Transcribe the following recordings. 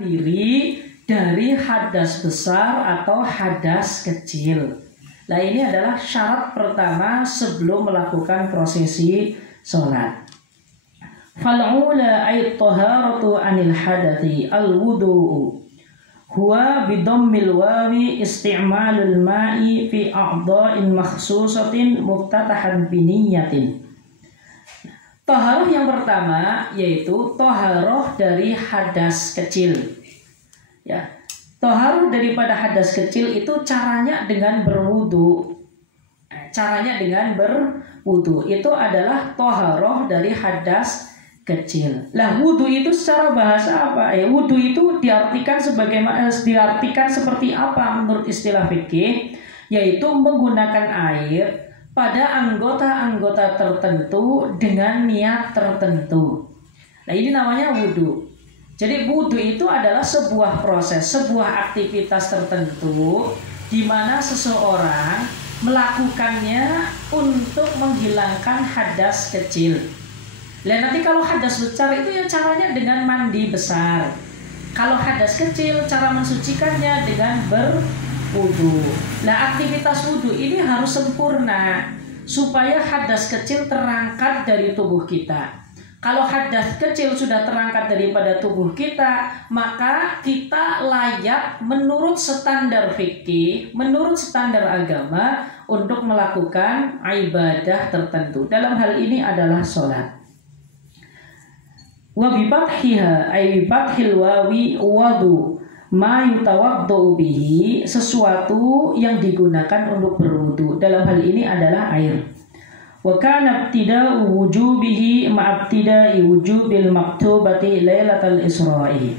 diri dari hadas besar atau hadas kecil. Nah, ini adalah syarat pertama sebelum melakukan prosesi sholat. Fal'ula ay taharatu anil hadathi al-wudu'u huwa bidammil wawi isti'malul ma'i fi a'dha'in makhsusatin muftatahan biniyatin. Taharuh yang pertama yaitu taharuh dari hadas kecil. Ya, taharuh daripada hadas kecil itu caranya dengan berwudu. Caranya dengan berwudu itu adalah taharuh dari hadas kecil. Lah, wudu itu secara bahasa apa? Wudu itu diartikan seperti apa menurut istilah fikih? Yaitu menggunakan air pada anggota-anggota tertentu dengan niat tertentu. Nah, ini namanya wudu. Jadi wudu itu adalah sebuah proses, sebuah aktivitas tertentu di mana seseorang melakukannya untuk menghilangkan hadas kecil. Nah, nanti kalau hadas besar itu ya caranya dengan mandi besar. Kalau hadas kecil cara mensucikannya dengan berwudu. Nah, aktivitas wudu ini harus sempurna supaya hadas kecil terangkat dari tubuh kita. Kalau hadas kecil sudah terangkat daripada tubuh kita, maka kita layak menurut standar fikih, menurut standar agama untuk melakukan ibadah tertentu. Dalam hal ini adalah sholat. Wa bi fathiha ay bi fathil wawi wadu ma yutawaddu bihi, sesuatu yang digunakan untuk berwudu. Dalam hal ini adalah air. Wa kana ibtida'u wujubihi ma'ibtida'i wujubil maktubati lailatal isra'i.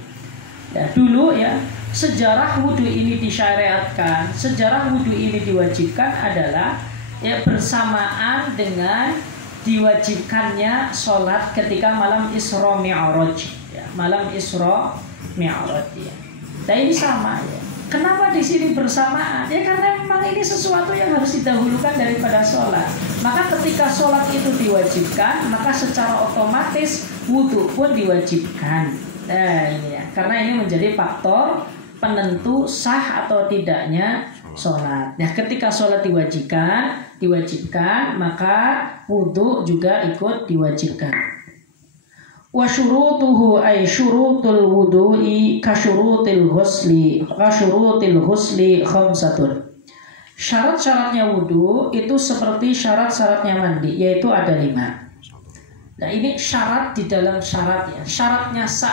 Ya, dulu ya, sejarah wudu ini disyariatkan, sejarah wudu ini diwajibkan adalah ya bersamaan dengan diwajibkannya sholat ketika malam Isra Mi'raj, ya, malam Isra Mi'raj ya. Nah, ini sama ya. Kenapa di sini bersamaan? Ya karena memang ini sesuatu yang harus didahulukan daripada sholat. Maka ketika sholat itu diwajibkan, maka secara otomatis wudu pun diwajibkan. Nah, ini ya. Karena ini menjadi faktor penentu sah atau tidaknya sholat. Nah, ketika sholat diwajibkan, maka wudu juga ikut diwajibkan. Wa syurutuhu ay syurutul wudu'i ka syurutil husli khamsatun. Syarat-syaratnya wudu itu seperti syarat-syaratnya mandi, yaitu ada 5. Nah, ini syarat di dalam syarat ya.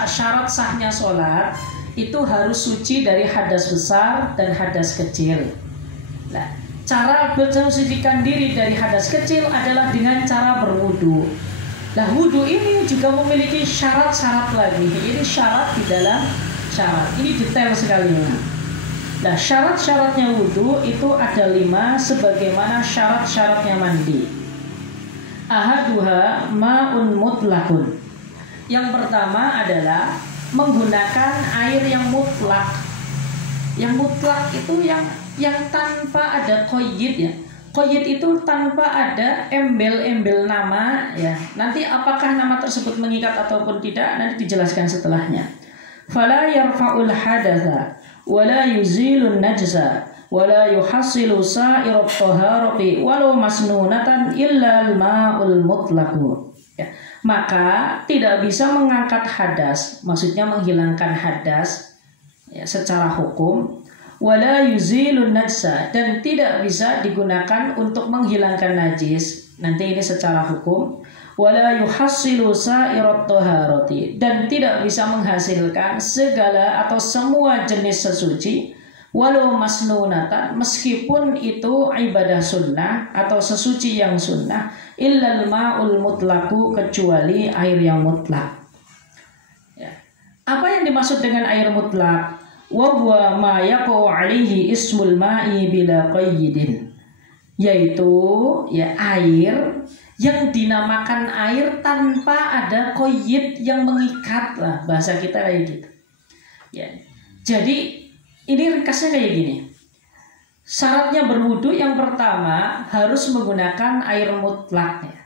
Syarat sahnya sholat itu harus suci dari hadas besar dan hadas kecil. Nah, cara mensucikan diri dari hadas kecil adalah dengan cara berwudu. Nah, wudu ini juga memiliki syarat-syarat lagi. Ini syarat di dalam syarat. Ini detail sekali. Nah, syarat-syaratnya wudu itu ada 5 sebagaimana syarat-syaratnya mandi. Ahaduha ma'un mutlakun. Yang pertama adalah menggunakan air yang mutlak. Yang mutlak itu yang tanpa ada qayyid ya. Qayyid itu tanpa ada embel-embel nama ya. Nanti apakah nama tersebut mengikat ataupun tidak nanti dijelaskan setelahnya. Fala yarfa'ul hadatsa wala yuzilun najsa wala yuhassilu sa'irat taharati walau masnunatan illa al-ma'ul mutlaqu. Ya. Maka tidak bisa mengangkat hadas, maksudnya menghilangkan hadas ya, secara hukum. Wala yuzilun najsa, dan tidak bisa digunakan untuk menghilangkan najis. Nanti ini secara hukum. Wala yuhassilu sa'irat taharati, dan tidak bisa menghasilkan segala atau semua jenis sesuci. Walau masnunatan, meskipun itu ibadah sunnah atau sesuci yang sunnah. Illal ma'ul mutlaqu, kecuali air yang mutlak ya. Apa yang dimaksud dengan air mutlak? Wa huwa ma yaqau alaihi ismul ma'i bila qayyidin, yaitu ya air yang dinamakan air tanpa ada qayyid yang mengikat lah, bahasa kita kayak gitu ya. Jadi ini ringkasnya kayak gini. Syaratnya berwudu yang pertama harus menggunakan air mutlak ya.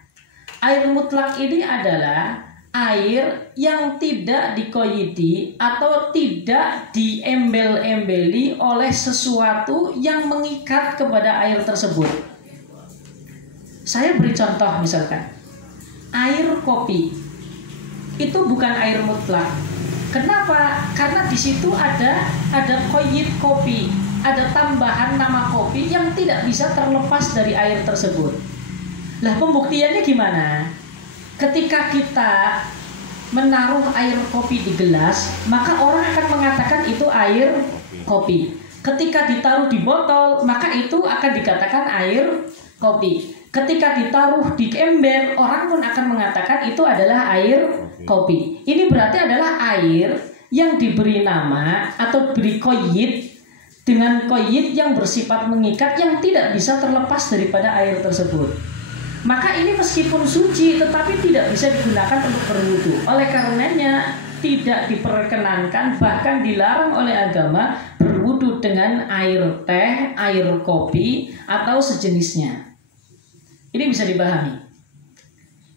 Air mutlak ini adalah air yang tidak dikoyidi atau tidak diembel-embeli oleh sesuatu yang mengikat kepada air tersebut. Saya beri contoh misalkan, air kopi itu bukan air mutlak. Kenapa? Karena di situ ada koyid kopi, ada tambahan nama kopi yang tidak bisa terlepas dari air tersebut. Lah pembuktiannya gimana? Ketika kita menaruh air kopi di gelas, maka orang akan mengatakan itu air kopi. Ketika ditaruh di botol, maka itu akan dikatakan air kopi. Ketika ditaruh di ember, orang pun akan mengatakan itu adalah air kopi. Ini berarti adalah air yang diberi nama atau diberi koyid dengan koyid yang bersifat mengikat yang tidak bisa terlepas daripada air tersebut. Maka ini meskipun suci tetapi tidak bisa digunakan untuk berwudu. Oleh karenanya tidak diperkenankan, bahkan dilarang oleh agama berwudu dengan air teh, air kopi atau sejenisnya. Ini bisa dipahami.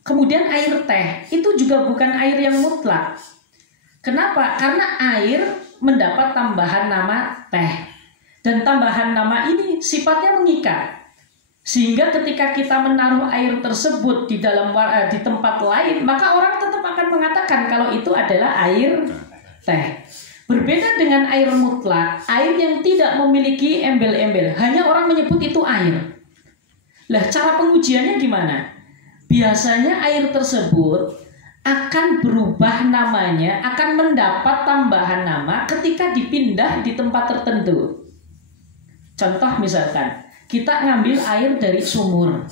Kemudian air teh itu juga bukan air yang mutlak. Kenapa? Karena air mendapat tambahan nama teh. Dan tambahan nama ini sifatnya mengikat. Sehingga ketika kita menaruh air tersebut di tempat lain, maka orang tetap akan mengatakan kalau itu adalah air teh. Berbeda dengan air mutlak, air yang tidak memiliki embel-embel, hanya orang menyebut itu air. Lah cara pengujiannya gimana? Biasanya air tersebut akan berubah namanya, akan mendapat tambahan nama ketika dipindah di tempat tertentu. Contoh misalkan, kita ngambil air dari sumur.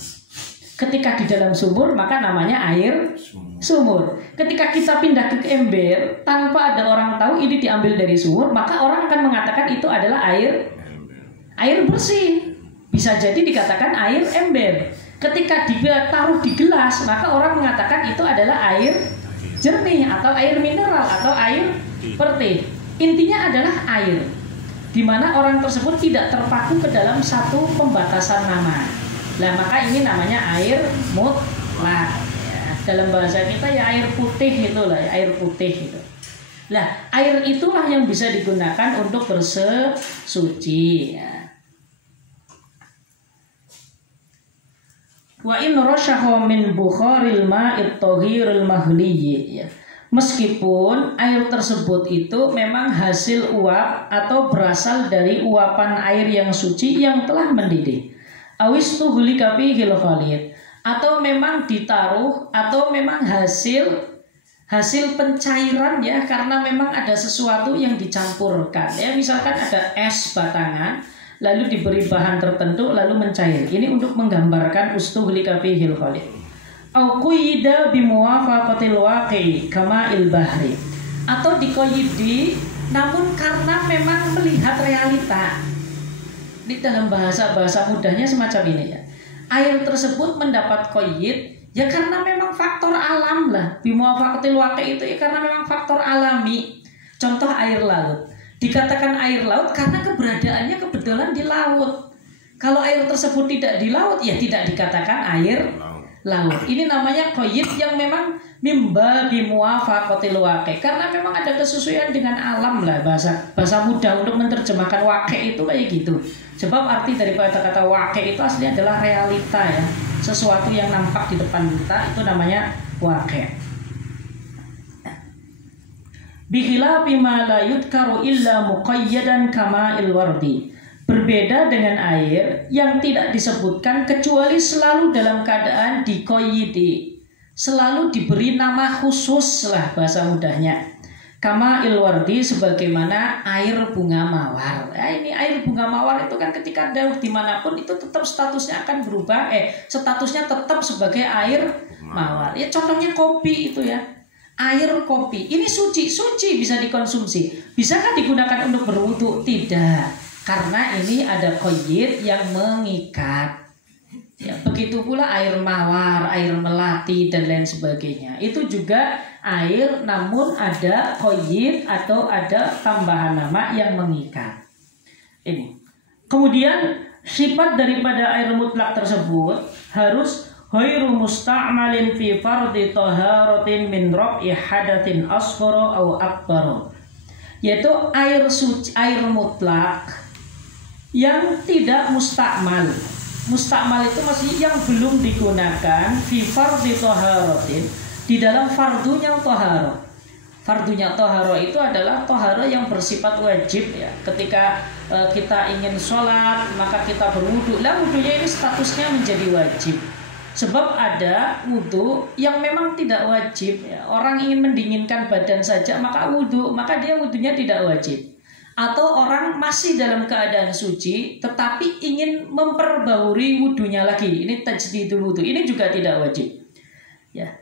Ketika di dalam sumur, maka namanya air sumur. Ketika kita pindah ke ember, tanpa ada orang tahu ini diambil dari sumur, maka orang akan mengatakan itu adalah air bersih. Bisa jadi dikatakan air ember. Ketika ditaruh di gelas, maka orang mengatakan itu adalah air jernih atau air mineral atau air pertih. Intinya adalah air, di mana orang tersebut tidak terpaku ke dalam satu pembatasan nama. Nah, maka ini namanya air mutlak. Ya, dalam bahasa kita ya air putih itulah, ya, air putih itu. Nah, air itulah yang bisa digunakan untuk bersesuci. Ya. Wa in rashahu min bukharil ma'it tahiril mahliyyi, ya. Meskipun air tersebut itu memang hasil uap atau berasal dari uapan air yang suci yang telah mendidih. Awis tuhulika fihil khalid, atau memang ditaruh atau memang hasil pencairan ya, karena memang ada sesuatu yang dicampurkan ya, misalkan ada es batangan lalu diberi bahan tertentu lalu mencair. Ini untuk menggambarkan ustuhlika fihil khalid. Au quyida bimuwafaqatil waqi kama'il bahri, atau dikoyidi namun karena memang melihat realita. Di dalam bahasa mudahnya semacam ini ya. Air tersebut mendapat koyid ya karena memang faktor alam lah. Bimuwafaqatil waqi itu ya karena memang faktor alami. Contoh air laut. Dikatakan air laut karena keberadaannya kebetulan di laut. Kalau air tersebut tidak di laut, ya tidak dikatakan air laut. Ini namanya qayyid yang memang mimba bimuwafaqatil waqi, karena memang ada kesesuaian dengan alam lah. Bahasa mudah untuk menerjemahkan waqi itu kayak gitu. Sebab arti dari kata-kata waqi itu aslinya adalah realita ya. Sesuatu yang nampak di depan kita itu namanya waqi. Bikhilafi ma la yudkaru illa muqayyadan kama'il wardi. Berbeda dengan air yang tidak disebutkan kecuali selalu dalam keadaan dikoyidi, selalu diberi nama khusus lah bahasa mudahnya. Kama'il wardi, sebagaimana air bunga mawar. Ini air bunga mawar itu kan ketika jauh dimanapun itu tetap statusnya akan berubah. Statusnya tetap sebagai air mawar. Ya contohnya kopi itu ya. Air kopi ini suci bisa dikonsumsi. Bisakah digunakan untuk berwudu? Tidak, karena ini ada qayyid yang mengikat. Ya, begitu pula air mawar, air melati dan lain sebagainya. Itu juga air, namun ada qayyid atau ada tambahan nama yang mengikat. Ini. Kemudian sifat daripada air mutlak tersebut harus ghairu musta'malin fi fardhi taharatin min raf'i hadatsin asghara aw akbar, yaitu air suci, air mutlak yang tidak mustakmal. Mustakmal itu maksudnya yang belum digunakan fi fardhi taharatin, di dalam fardunya taharah. Fardunya taharah itu adalah taharah yang bersifat wajib ya. Ketika kita ingin sholat maka kita berwudu. Lah wudunya ini statusnya menjadi wajib. Sebab ada wudu yang memang tidak wajib ya. Orang ingin mendinginkan badan saja maka wudu, maka dia wudunya tidak wajib. Atau orang masih dalam keadaan suci tetapi ingin memperbaharui wudunya lagi. Ini tajdidul wudu. Ini juga tidak wajib. Ya.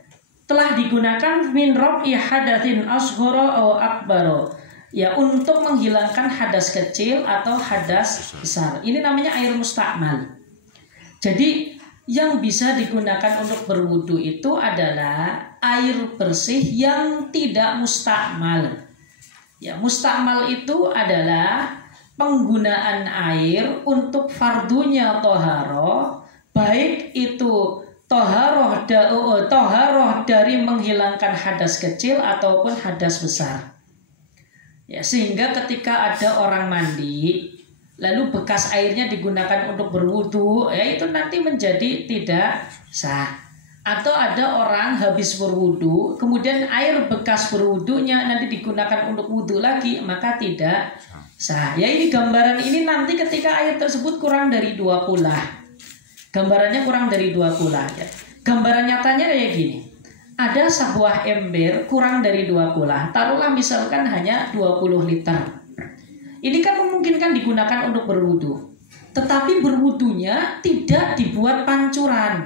Telah digunakan min raf'i hadatsin asghara aw akbar, ya, untuk menghilangkan hadas kecil atau hadas besar. Ini namanya air mustakmal. Jadi yang bisa digunakan untuk berwudu itu adalah air bersih yang tidak mustakmal. Ya, mustakmal itu adalah penggunaan air untuk fardunya toharoh, baik itu toharoh dari menghilangkan hadas kecil ataupun hadas besar. Ya, sehingga ketika ada orang mandi lalu bekas airnya digunakan untuk berwudu, ya itu nanti menjadi tidak sah. Atau ada orang habis berwudu kemudian air bekas berwudunya nanti digunakan untuk wudu lagi, maka tidak sah. Ya, ini gambaran ini nanti ketika air tersebut kurang dari 2 kulah. Gambarannya kurang dari 2 kulah ya. Gambaran nyatanya kayak gini. Ada sebuah ember kurang dari 2 kulah. Taruhlah misalkan hanya 20 liter. Ini kan memungkinkan digunakan untuk berwudu. Tetapi berwudunya tidak dibuat pancuran.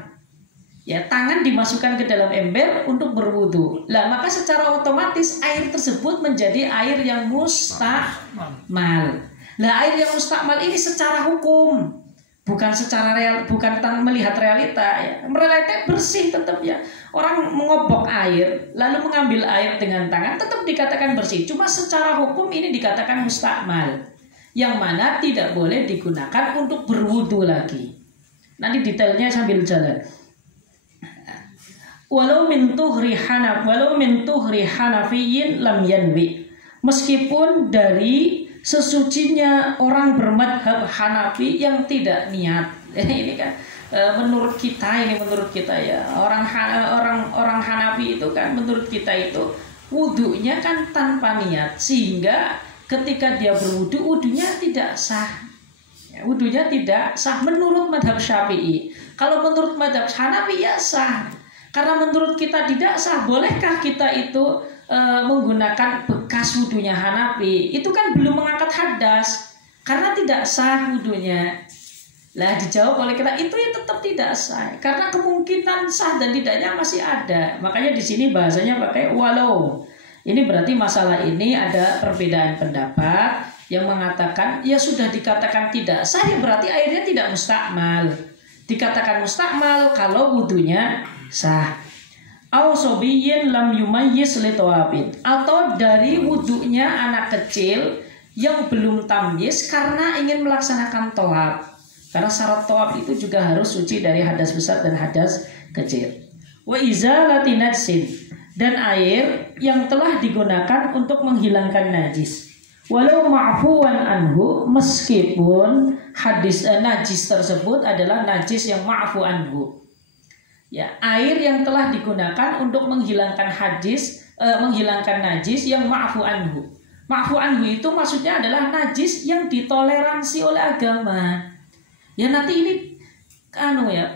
Ya, tangan dimasukkan ke dalam ember untuk berwudu. Lah, maka secara otomatis air tersebut menjadi air yang mustakmal. Lah, air yang mustakmal ini secara hukum, bukan secara real, bukan melihat realita ya. Realita bersih tetap ya. Orang mengobok air lalu mengambil air dengan tangan tetap dikatakan bersih. Cuma secara hukum ini dikatakan mustakmal, yang mana tidak boleh digunakan untuk berwudu lagi. Nanti detailnya sambil jalan. Walau min tuhri hanafiyin lam yanwi. Meskipun dari sesucinya orang bermadhab Hanafi yang tidak niat. Ini kan menurut kita ya, orang Hanafi itu kan menurut kita itu wudunya kan tanpa niat, sehingga ketika dia berwudu wudunya tidak sah. Ya, wudunya tidak sah menurut madhab Syafi'i. Kalau menurut madhab Hanafi ya sah. Karena menurut kita tidak sah, bolehkah kita itu menggunakan bekas wudunya Hanafi? Itu kan belum mengangkat hadas, karena tidak sah wudunya. Lah dijawab oleh kita itu ya tetap tidak sah, karena kemungkinan sah dan tidaknya masih ada. Makanya di sini bahasanya pakai walau. Ini berarti masalah ini ada perbedaan pendapat yang mengatakan ya sudah dikatakan tidak sah ya berarti airnya tidak mustakmal. Dikatakan mustakmal kalau wudunya sah. Aw sobiyyin lam yumayyiz li tawabin, atau dari wudunya anak kecil yang belum tamyiz karena ingin melaksanakan tawab. Karena syarat tawab itu juga harus suci dari hadas besar dan hadas kecil. Wa izalati najsin, dan air yang telah digunakan untuk menghilangkan najis. Walau ma'fuwan anhu, meskipun najis tersebut adalah najis yang ma'fu anhu. Ya, air yang telah digunakan untuk menghilangkan menghilangkan najis yang ma'fu anhu. Ma'fu anhu itu maksudnya adalah najis yang ditoleransi oleh agama. Ya, nanti ini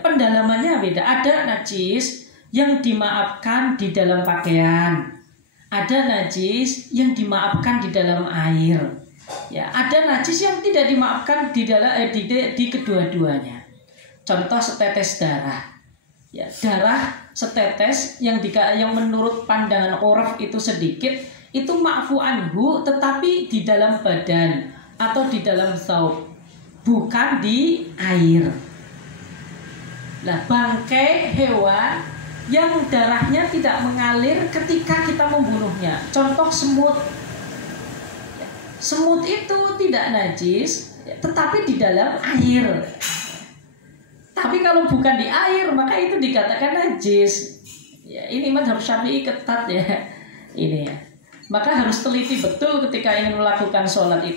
pendalamannya beda. Ada najis yang dimaafkan di dalam pakaian. Ada najis yang dimaafkan di dalam air. Ya, ada najis yang tidak dimaafkan di dalam di kedua-duanya. Contoh setetes darah. Ya, darah setetes yang menurut pandangan uraf itu sedikit, itu ma'fu anhu, tetapi di dalam badan atau di dalam thawb, bukan di air. Nah, bangkai hewan yang darahnya tidak mengalir ketika kita membunuhnya, contoh semut. Semut itu tidak najis, tetapi di dalam air. Tapi kalau bukan di air maka itu dikatakan najis. Ya, ini mazhab Syafi'i ketat ya. Ini ya. Maka harus teliti betul ketika ingin melakukan sholat itu.